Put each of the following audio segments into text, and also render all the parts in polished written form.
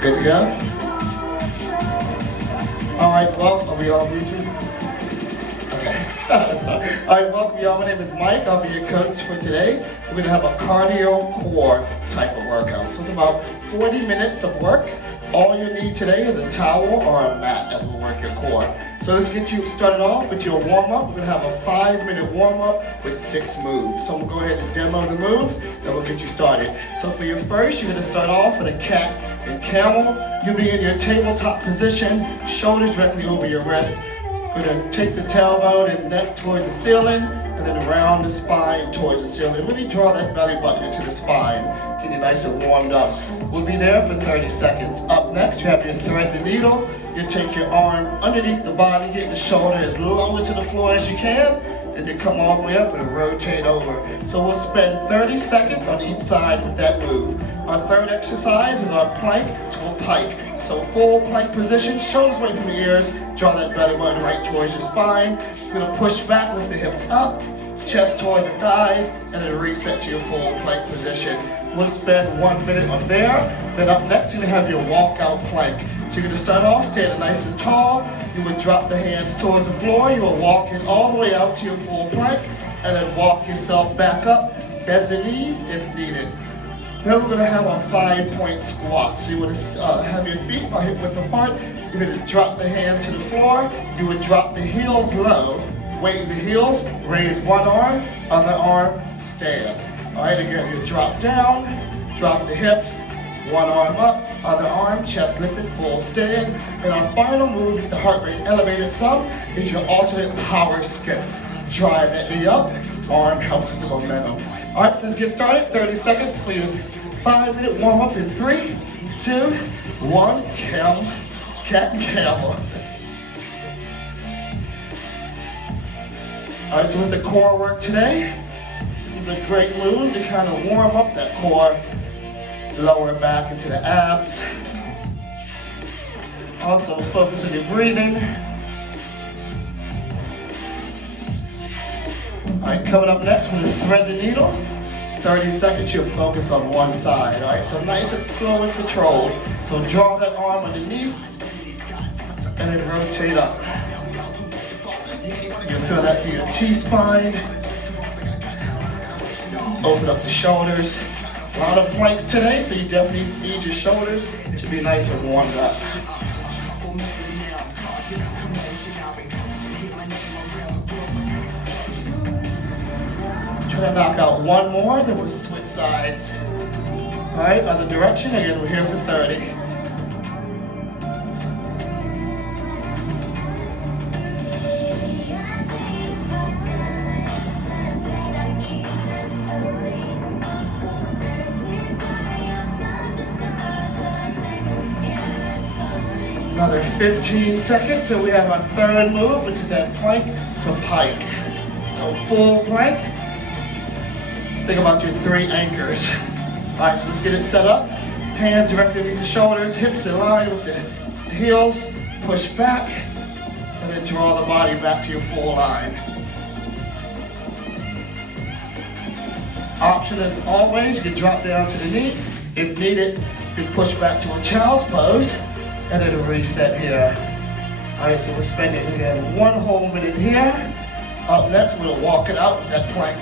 Good to go? All right, well, are we all muted? Okay. Sorry. All right, welcome y'all. My name is Mike. I'll be your coach for today. We're going to have a cardio core type of workout. So it's about 40 minutes of work. All you need today is a towel or a mat as we work your core. So let's get you started off with your warm-up. We're going to have a 5-minute warm-up with 6 moves. So I'm going to go ahead and demo the moves, and we'll get you started. So for your first, you're going to start off with a cat and camel. You'll be in your tabletop position, shoulders directly over your wrist. We're going to take the tailbone and neck towards the ceiling, and then around the spine towards the ceiling. Really draw that belly button into the spine. Get you nice and warmed up. We'll be there for 30 seconds. Up next, you have your thread the needle. You take your arm underneath the body, get the shoulder as low to the floor as you can, and then come all the way up and rotate over. So we'll spend 30 seconds on each side with that move. Our third exercise is our plank to a pike. So full plank position, shoulders away from the ears, draw that belly button right towards your spine. You're gonna push back with the hips up, chest towards the thighs, and then reset to your full plank position. We'll spend 1 minute on there. Then up next, you're gonna have your walkout plank. So you're gonna start off standing nice and tall. You would drop the hands towards the floor. You will walk it all the way out to your full plank, and then walk yourself back up. Bend the knees if needed. Then we're gonna have our 5-point squat. So you would have your feet about hip width apart. You're gonna drop the hands to the floor. You would drop the heels low. Weight the heels, raise one arm, other arm, stand. All right, again, you drop down, drop the hips, one arm up, other arm, chest lifted, full stand. And our final move, the heart rate elevated some, is your alternate power skip. Drive that knee up, arm helps with the momentum. All right, so let's get started. 30 seconds for your 5-minute warm up in 3, 2, 1, camel, cat and camel. All right, so with the core work today, this is a great move to kind of warm up that core, lower back into the abs. Also focus on your breathing. All right, coming up next, we're gonna thread the needle. 30 seconds, you'll focus on one side. All right, so nice and slow and controlled. So draw that arm underneath and then rotate up. You'll feel that through your T-spine. Open up the shoulders. A lot of planks today, so you definitely need your shoulders to be nice and warmed up. Try to knock out one more, then we'll switch sides. All right, other direction. Again, we're here for 30. Another 15 seconds, and we have our third move, which is that plank to pike. So full plank. Just think about your 3 anchors. All right, so let's get it set up. Hands directly underneath the shoulders, hips in line with the heels. Push back, and then draw the body back to your full line. Option as always, you can drop down to the knee. If needed, you can push back to a child's pose. And then reset here. All right, so we're spending again 1 whole minute here. Up next, we'll walk it out with that plank.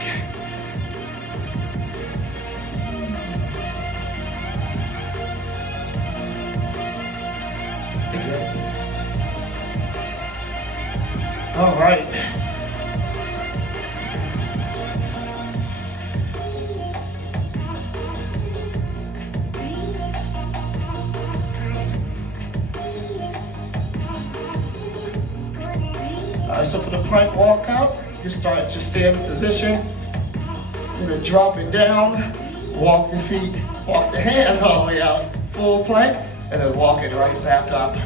All right. So for the plank walkout, you start at your standing position. You're gonna drop it down, walk your feet, walk the hands all the way out, full plank, and then walk it right back up.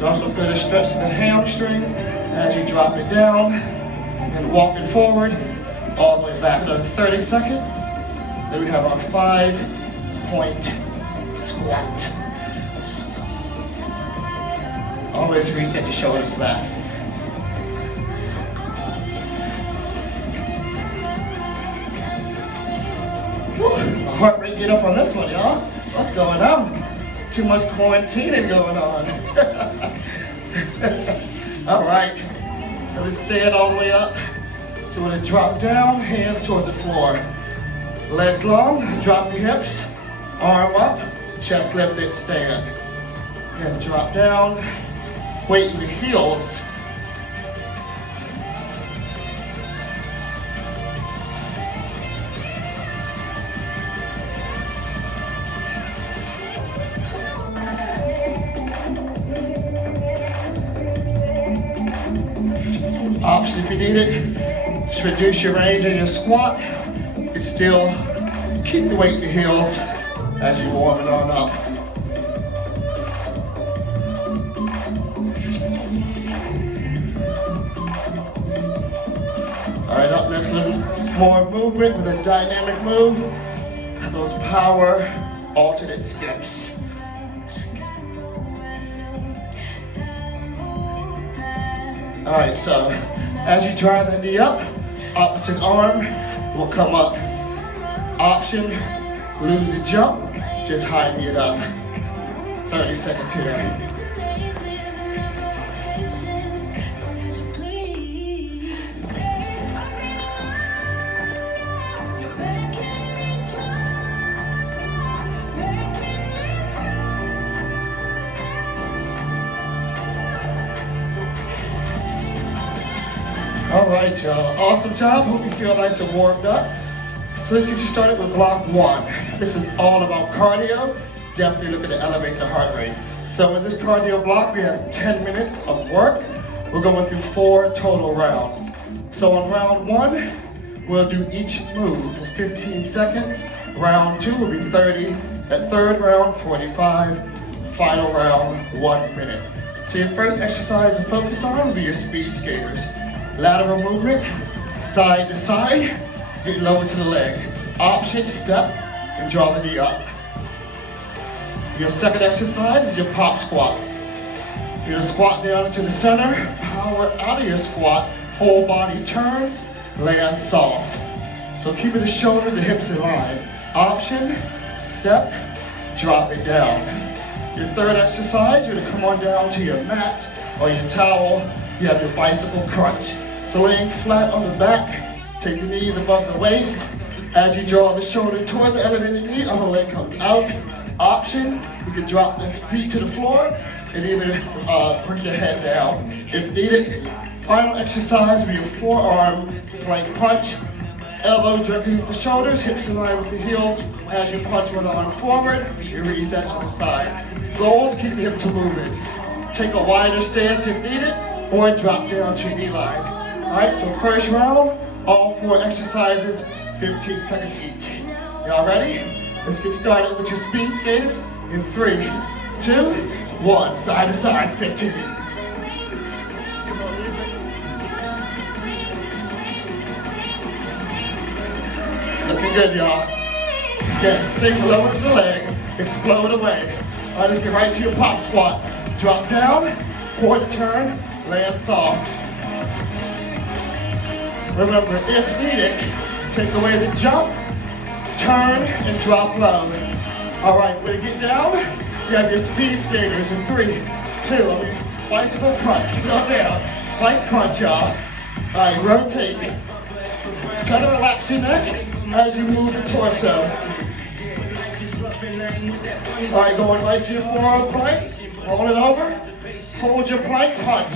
You also feel the stretch of the hamstrings as you drop it down and walk it forward. all the way back. Another 30 seconds. Then we have our 5-point squat. Always reset your shoulders back. Whew, my heart rate get up on this one, y'all. What's going on? Too much quarantining going on. All right, so let's stand all the way up. You want to drop down, hands towards the floor. Legs long, drop your hips, arm up, chest lifted, stand. And drop down, weight in the heels. Option if you need it, just reduce your range in your squat. You can still keep the weight in the heels as you warm it on up. All right, up next, a little more movement with a dynamic move. Those power alternate skips. All right, so as you drive the knee up, opposite arm will come up. Option, lose a jump, just high knee it up. 30 seconds here. All right, y'all. Awesome job. Hope you feel nice and warmed up. So let's get you started with block one. This is all about cardio. Definitely looking to elevate the heart rate. So in this cardio block, we have 10 minutes of work. We're going through 4 total rounds. So on round 1, we'll do each move for 15 seconds. Round 2 will be 30. That third round, 45. Final round, 1 minute. So your first exercise to focus on will be your speed skaters. Lateral movement, side to side, get lower to the leg. Option, step, and draw the knee up. Your second exercise is your pop squat. You're gonna squat down into the center, power out of your squat, whole body turns, land soft. So keeping the shoulders and hips in line. Option, step, drop it down. Your third exercise, you're gonna come on down to your mat or your towel. You have your bicycle crunch. So laying flat on the back, take the knees above the waist. As you draw the shoulder towards the elevated knee, other leg comes out. Option, you can drop the feet to the floor and even bring your head down if needed. Final exercise will be a forearm plank punch. Elbow directly with the shoulders, hips in line with the heels. As you punch one arm forward, you reset on the side. Goal is to keep the hips moving. Take a wider stance if needed, or drop down to your knee line. All right, so first round, all 4 exercises, 15 seconds each. Y'all ready? Let's get started with your speed skaters in 3, 2, 1. Side to side, 15. Get more music. Looking good, y'all. Again, sink lower to the leg, explode away. All right, let's get right to your pop squat. Drop down, quarter turn, land soft. Remember, if needed, take away the jump, turn, and drop low. All right, when you get down, you have your speed skaters in 3, 2, bicycle crunch, keep it on down. Plank crunch, y'all. All right, rotate. Try to relax your neck as you move the torso. All right, going right to your forearm plank, roll it over. Hold your plank punch.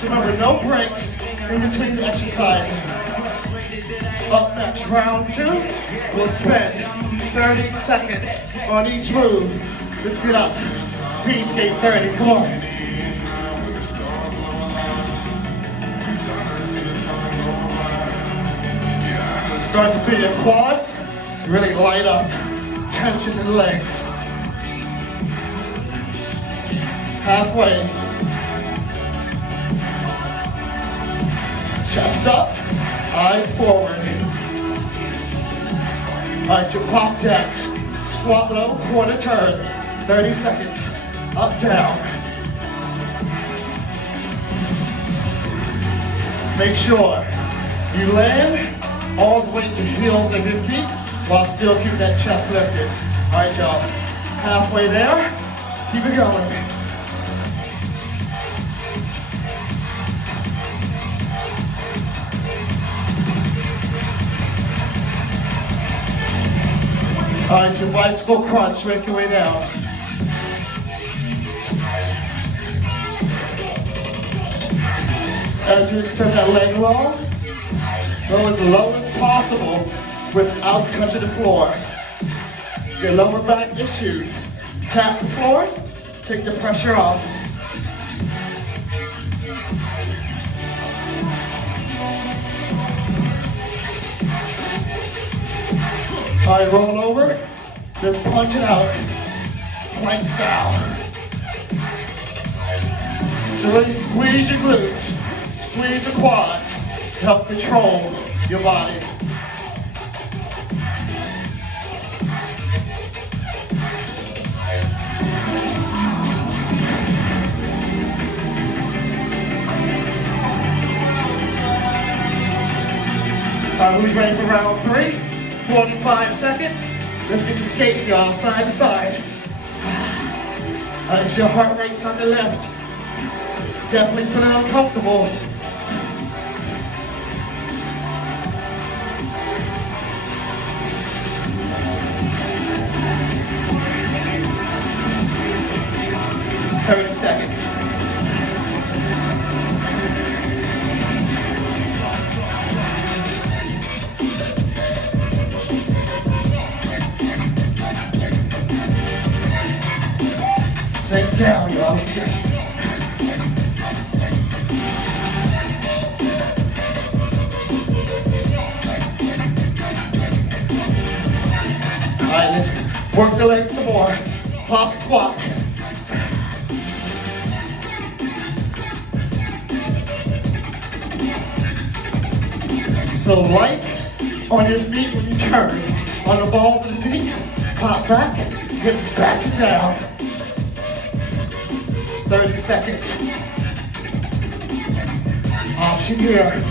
So remember, no breaks in between the exercises. Up next, round 2, we'll spend 30 seconds on each move. Let's get up. Speed skate 30, come on. Start to feel your quads, really light up. Tension in the legs. Halfway. Chest up. Eyes forward. All right, your pop jacks. Squat low, quarter turn. 30 seconds. Up, down. Make sure you land all the way to heels of your feet while still keeping that chest lifted. All right, y'all. Halfway there. Keep it going. All right, your bicycle crunch, make your way down. As you extend that leg long, go as low as possible without touching the floor. Your lower back issues, tap the floor, take the pressure off. All right, roll over, just punch it out, plank style. So really squeeze your glutes, squeeze the quads to help control your body. Who's ready for round 3? 45 seconds. Let's get the skating, y'all, side to side. As your heart rate starts to lift. Definitely feeling uncomfortable. Seconds. Sit down, y'all. All right, let's work the legs some more. Pop squat. So light on your feet when you turn. On the balls of the feet, pop back, hips back and down. 30 seconds. Option here.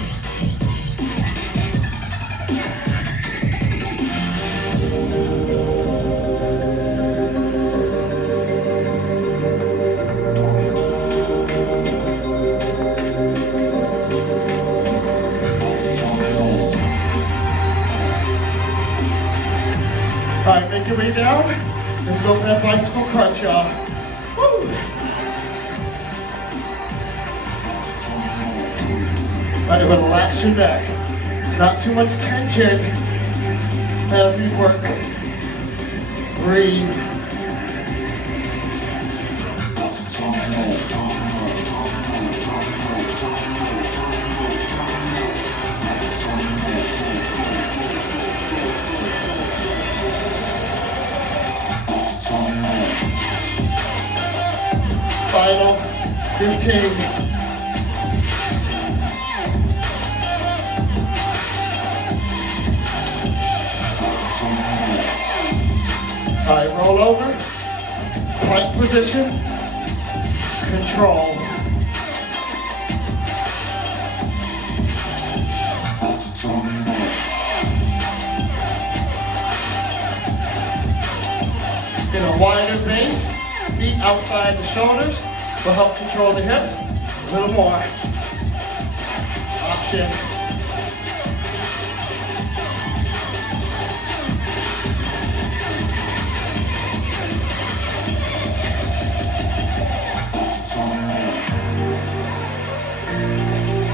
All right, make your way down. Let's go for that bicycle crunch, y'all. Woo! All right, relax your neck. Not too much tension as we work. Breathe. Final 15. All right, roll over, plank position, control. In a wider base, feet outside the shoulders will help control the hips. A little more. Option.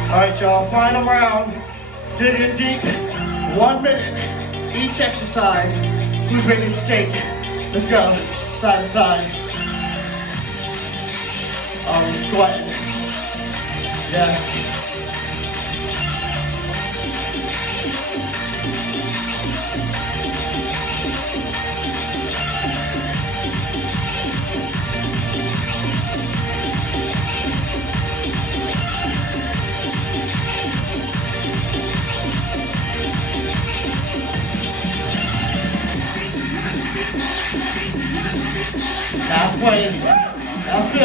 All right, y'all, final round. Dig in deep, 1 minute, each exercise. Who's ready to skate? Let's go, side to side. Oh, we're sweating. Yes.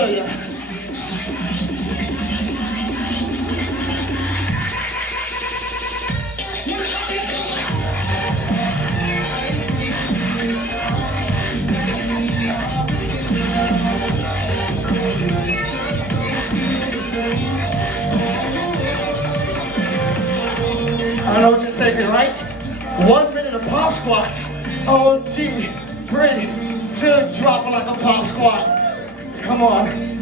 feel you. I know what you're thinking, right? 1 minute of pop squats. OMG. 3, 2, drop it like a pop squat. Come on.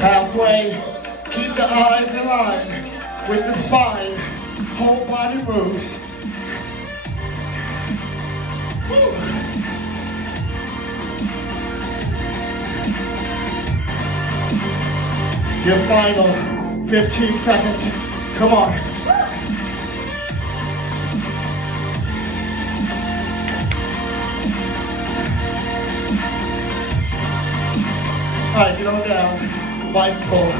Halfway, keep the eyes in line with the spine, whole body moves. Woo. Your final 15 seconds, come on. All right, get on down. Bicycle.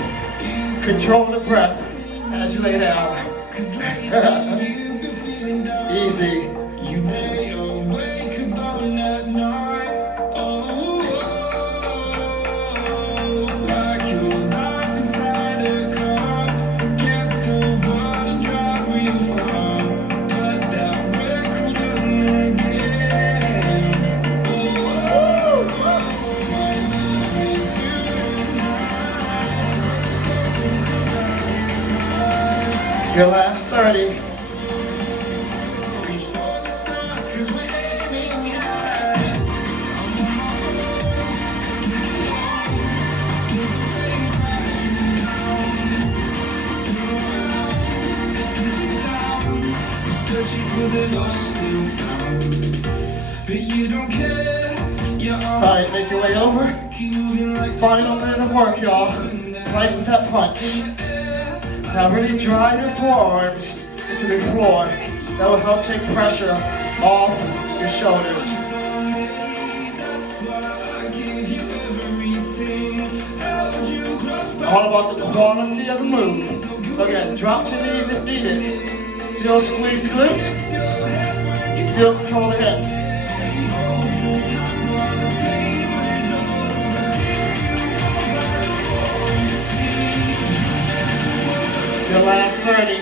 Control the breath as you lay down. Easy. You lay awake about that night. Oh, like your life inside a car. Forget the world and drive real far. Put that record on again. Oh, my love is you. Your last 30. Reach for the stars, 'cause we're aiming high. I'm searching for the lost and found, but you don't care. Alright, make your way over. Final minute of work, y'all. Right with that punch. Now really drive your forearms into the floor. That will help take pressure off your shoulders. All about the quality of the move. So again, drop your knees if needed. Still squeeze the glutes. Still control the hips. The last 30.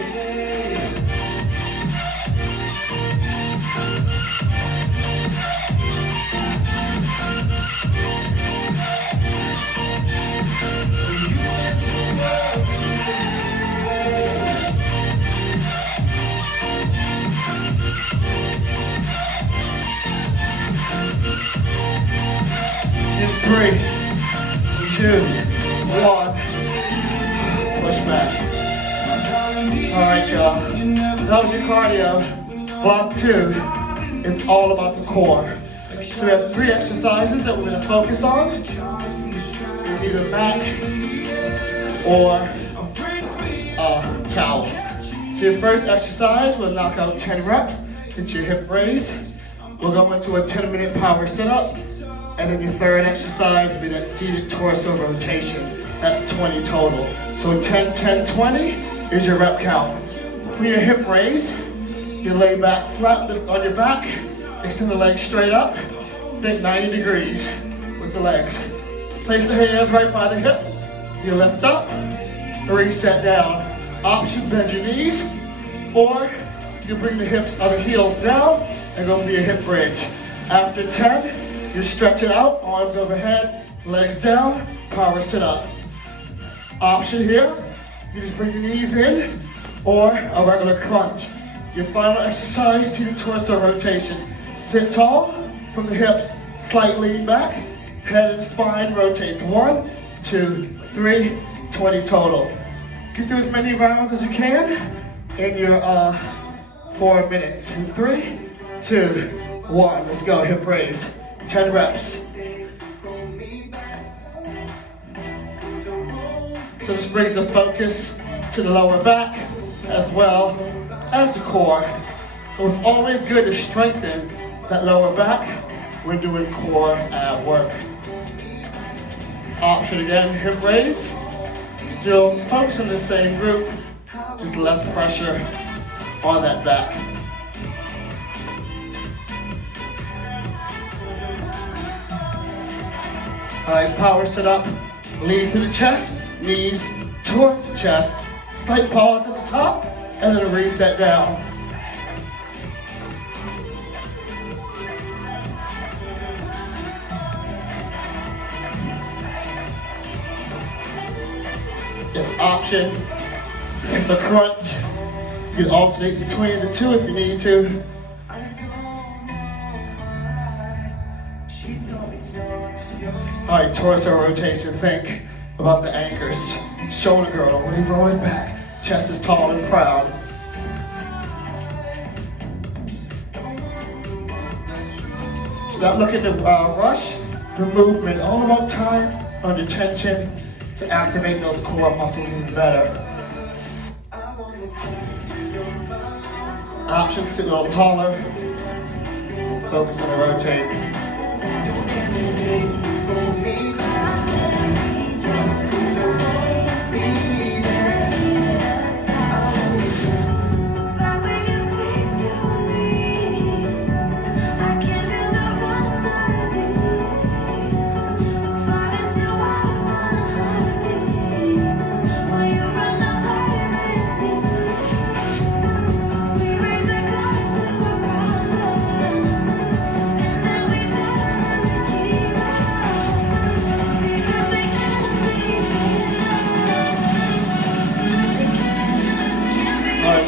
In 3, 2, 1. Push back. All right, y'all. That was your cardio. Block 2. It's all about the core. So we have 3 exercises that we're going to focus on. Either back or towel. So your first exercise, we'll knock out 10 reps. Get your hip raise. We'll go into a 10-minute power sit-up. And then your third exercise will be that seated torso rotation. That's 20 total. So 10, 10, 20 is your rep count. For your hip raise, you lay back flat on your back, extend the legs straight up, think 90 degrees with the legs. Place the hands right by the hips, you lift up, reset down. Option, bend your knees, or you bring the hips or the heels down and go for your hip bridge. After 10, you stretch it out, arms overhead, legs down, power sit up. Option here, you just bring the knees in, or a regular crunch. Your final exercise, seated torso rotation. Sit tall, from the hips, slight lean back, head and spine rotates. 1, 2, 3, 20 total. Get through as many rounds as you can in your 4 minutes. In 3, 2, 1, let's go, hip raise. 10 reps. So this brings the focus to the lower back, as well as the core. So it's always good to strengthen that lower back when doing core ab work. Option again, hip raise. Still focus on the same group, just less pressure on that back. All right, power sit up, lean through the chest, knees towards the chest, slight pause at the top, and then a reset down. If option, it's a crunch. You can alternate between the two if you need to. All right, torso rotation. Think about the anchors. Shoulder girdle, when you roll it back. Chest is tall and proud. So not looking to rush the movement. All about time under tension to activate those core muscles even better. Options, sit a little taller. Focus on the rotate.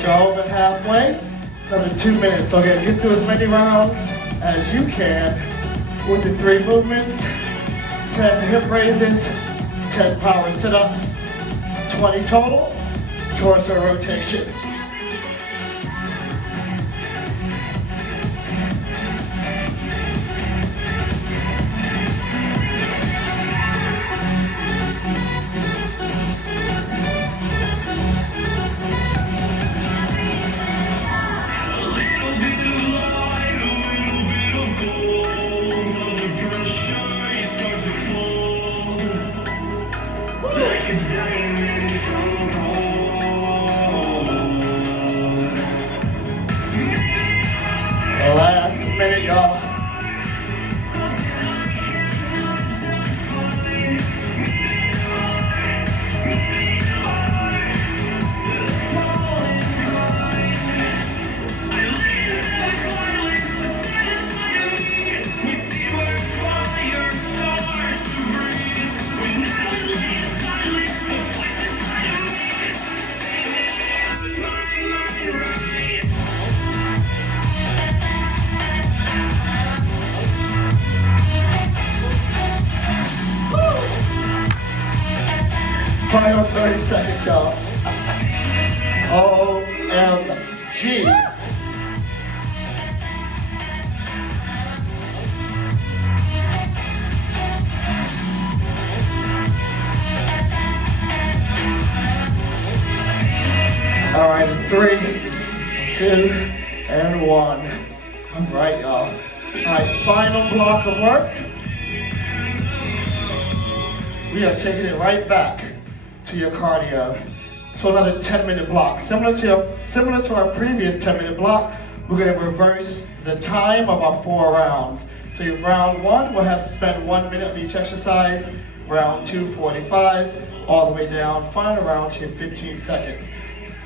Over halfway, another 2 minutes. So again, get through as many rounds as you can with the 3 movements, 10 hip raises, 10 power sit-ups, 20 total, torso rotation. Last minute, y'all. Final 30 seconds, y'all. OMG. All right, 3, 2, and 1. All right, y'all. All right, final block of work. We are taking it right back to your cardio. So another 10-minute block. Similar to our previous 10-minute block, we're gonna reverse the time of our 4 rounds. So your round 1, we'll have spent 1 minute on each exercise. Round 2, 45, all the way down. Final round to 15 seconds.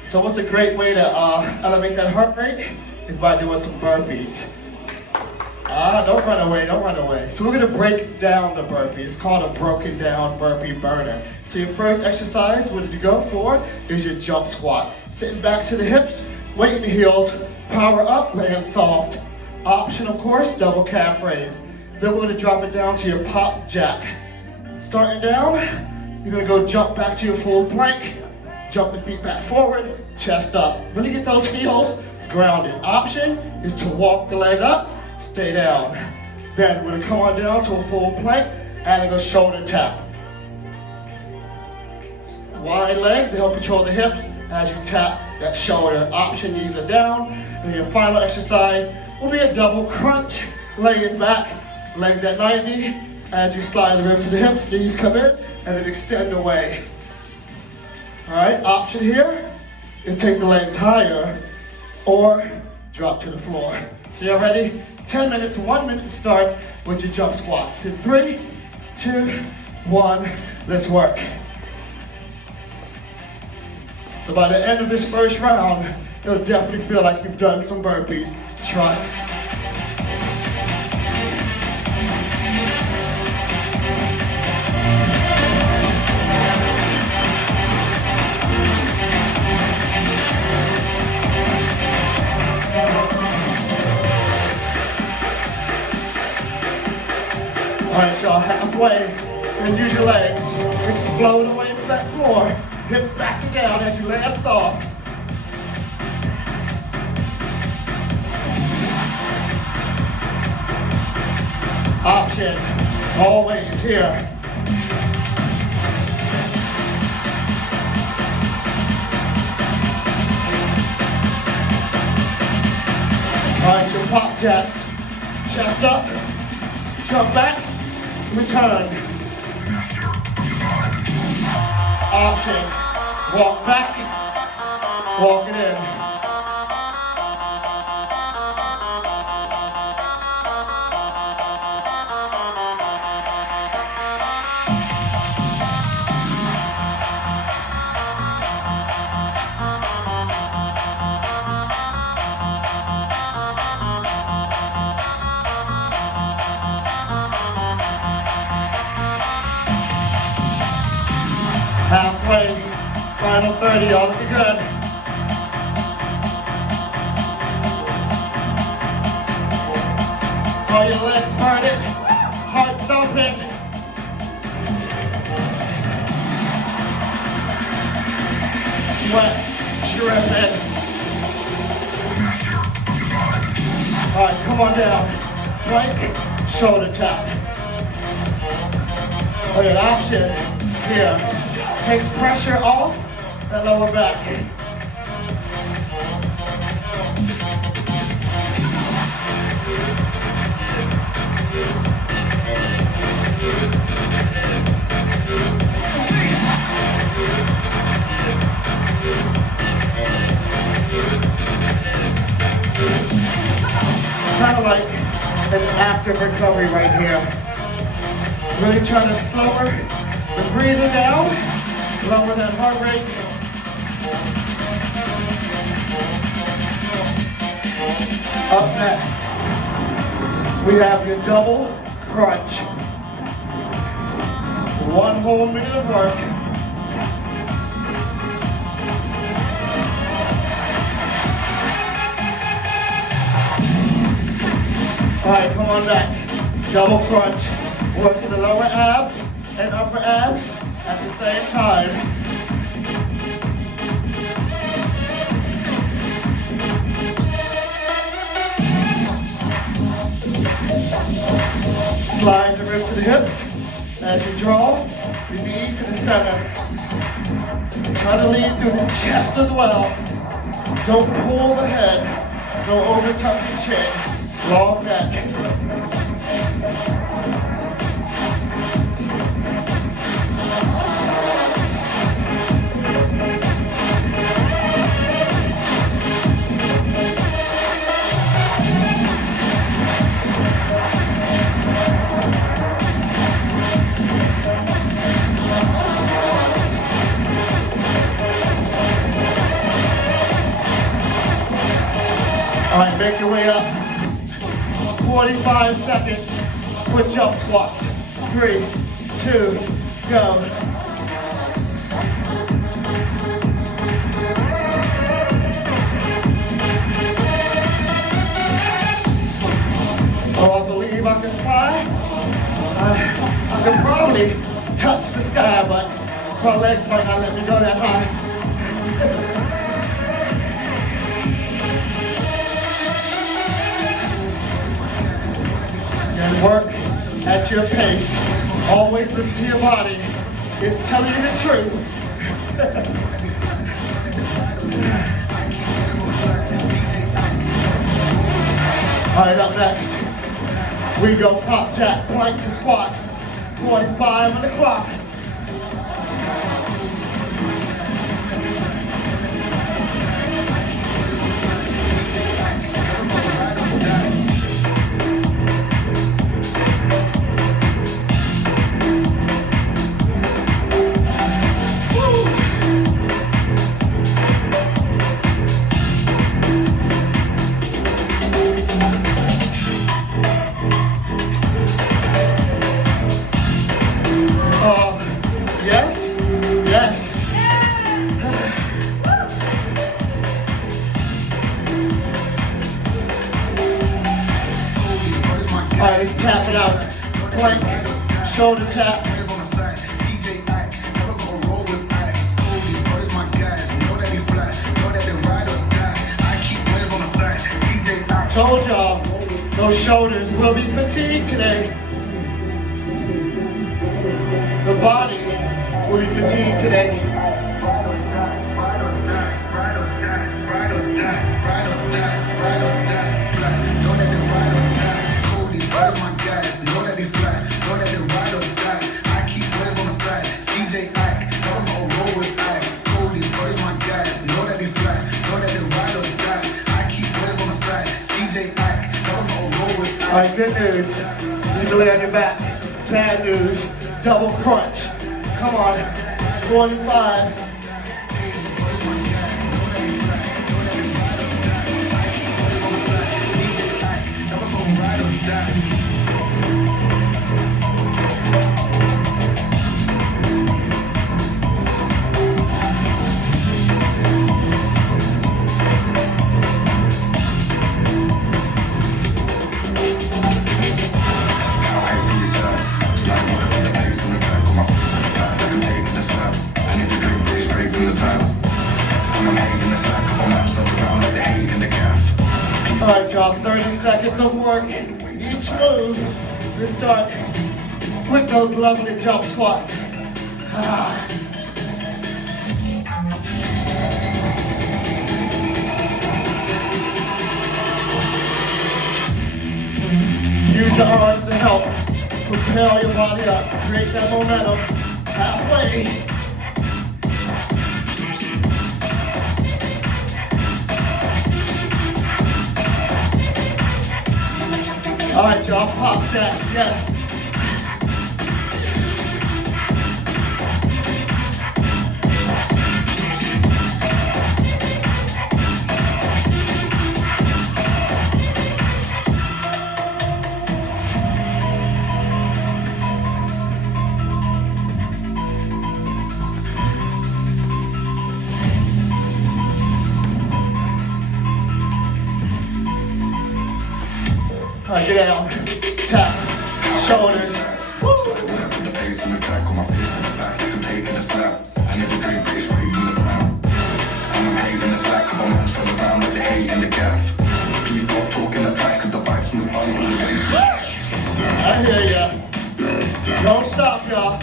So what's a great way to elevate that heart rate is by doing some burpees. Don't run away, don't run away. So we're gonna break down the burpee. It's called a broken down burpee burner. So your first exercise, what did you go for, is your jump squat. Sitting back to the hips, weight in the heels, power up, land soft. Option, of course, double calf raise. Then we're gonna drop it down to your pop jack. Starting down, you're gonna go jump back to your full plank, jump the feet back forward, chest up. Really get those heels grounded. Option is to walk the leg up, stay down. Then we're gonna come on down to a full plank, adding a shoulder tap. Wide legs to help control the hips, as you tap that shoulder. Option, knees are down. And your final exercise will be a double crunch, laying back, legs at 90. As you slide the ribs to the hips, knees come in, and then extend away. All right, option here is take the legs higher or drop to the floor. So you're ready? 10 minutes, 1 minute to start with your jump squats. In 3, 2, 1, let's work. So by the end of this first round, you'll definitely feel like you've done some burpees. Trust. All right, y'all, halfway, and use your legs. Explode away from that floor. Hips back and down as you land soft. Option, always here. All right, your pop jacks. Chest up, jump back, return. Option, walk back, walk it in. Halfway, final 30, y'all looking good. All your legs parted, heart thumping. Sweat dripping. All right, come on down. Right, shoulder tap. All right, option here. Takes pressure off that lower back. Kind of like an active recovery right here. Really trying to slower the breathing down. Lower that heart rate. Up next, we have your double crunch. 1 whole minute of work. All right, come on back. Double crunch. Working the lower abs and upper abs at the same time. Slide the ribs to the hips as you draw your knees to the center. Try to lead through the chest as well. Don't pull the head. Don't over tuck your chin. Long neck. All right, make your way up. 45 seconds with jump squats. 3, 2, go. Oh, I believe I can fly. I can probably touch the sky, but my legs might not let me go that high. And work at your pace. Always listen to your body. It's telling you the truth. right, up next, we go pop jack, plank to squat. 45 on the clock. Yes, yes. All right, let's tap it out. Plank, shoulder tap. Told y'all, those shoulders will be fatigued today. The body will be fatigued today. All right, good news. You can lay on your back. Bad news. Double crunch. Come on. 45. Alright y'all, 30 seconds of work each move. Let's start with those lovely jump squats. Use the arms to help propel your body up. Create that momentum halfway. All right, y'all, pop jacks, yes. All right, get down, tap, shoulders. Woo. I hear ya. Don't stop, y'all.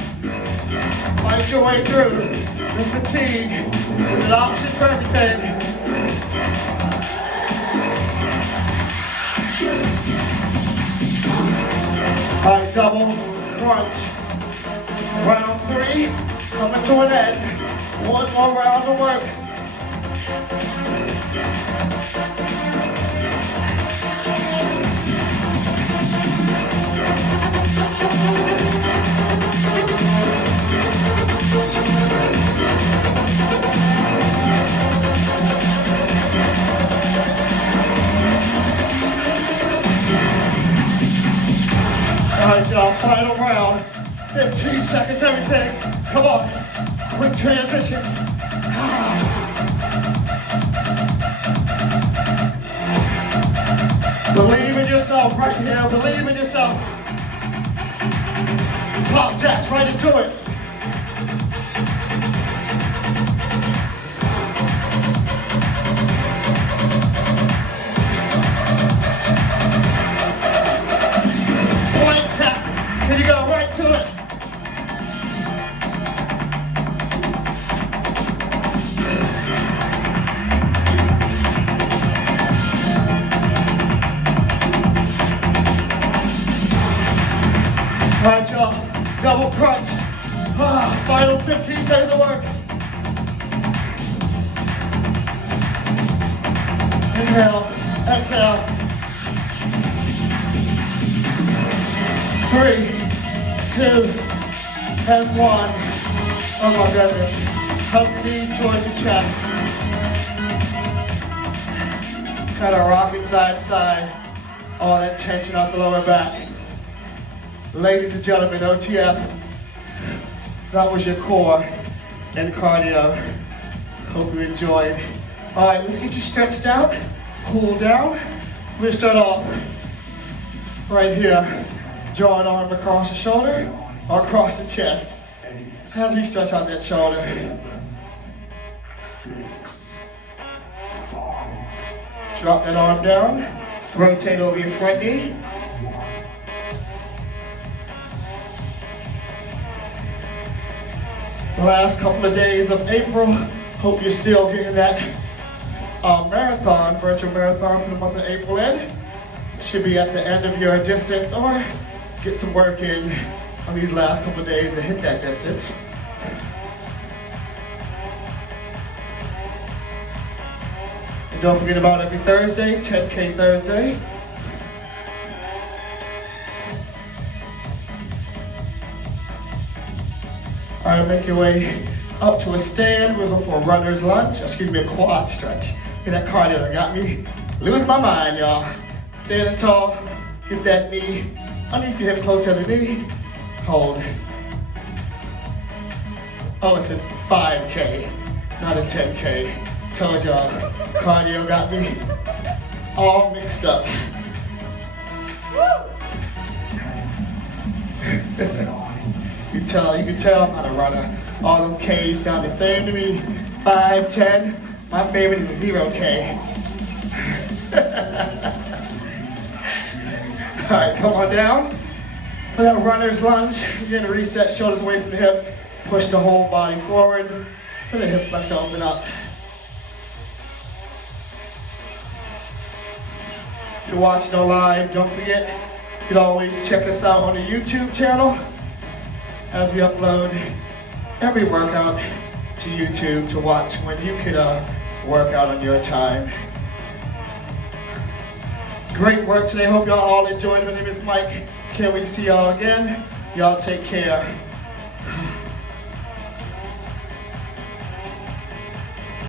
Fight your way through the fatigue. There's an option for everything. All right, double crunch. Round 3, coming to an end. One more round to work. All right, y'all, final round. 15 seconds, everything. Come on, quick transitions. Believe in yourself right here, believe in yourself. Pop jacks right into it. Can you go right to it? Inhale, exhale. 3, 2, and 1. Oh my goodness. Hug your knees towards your chest. Kind of rocking side to side. All that tension out the lower back. Ladies and gentlemen, OTF. That was your core and cardio. Hope you enjoyed. All right, let's get you stretched out, cool down. We'll start off right here. Draw an arm across the shoulder or across the chest. As we stretch out that shoulder. 6, 5, Drop that arm down. Rotate over your front knee. The last couple of days of April. Hope you're still getting that marathon, virtual marathon for the month of April in. Should be at the end of your distance, or get some work in on these last couple of days to hit that distance. And don't forget about every Thursday, 10K Thursday. All right, make your way up to a stand. We'll go for a runner's lunge, a quad stretch. Get that cardio that got me losing my mind, y'all. Standing tall, get that knee underneath your hip, close to the knee, hold. Oh, it's a 5K, not a 10K. Told y'all, cardio got me all mixed up. You can tell I'm not a runner. All them K's sound the same to me. 5, 10. My favorite is 0K. All right, come on down. For that runner's lunge, you're gonna reset shoulders away from the hips. Push the whole body forward. Put the hip flexor open up. If you're watching on live, don't forget, you can always check us out on the YouTube channel as we upload every workout to YouTube to watch when you could work out on your time. Great work today. Hope y'all all enjoyed. My name is Mike. Can't wait to see y'all again. Y'all take care.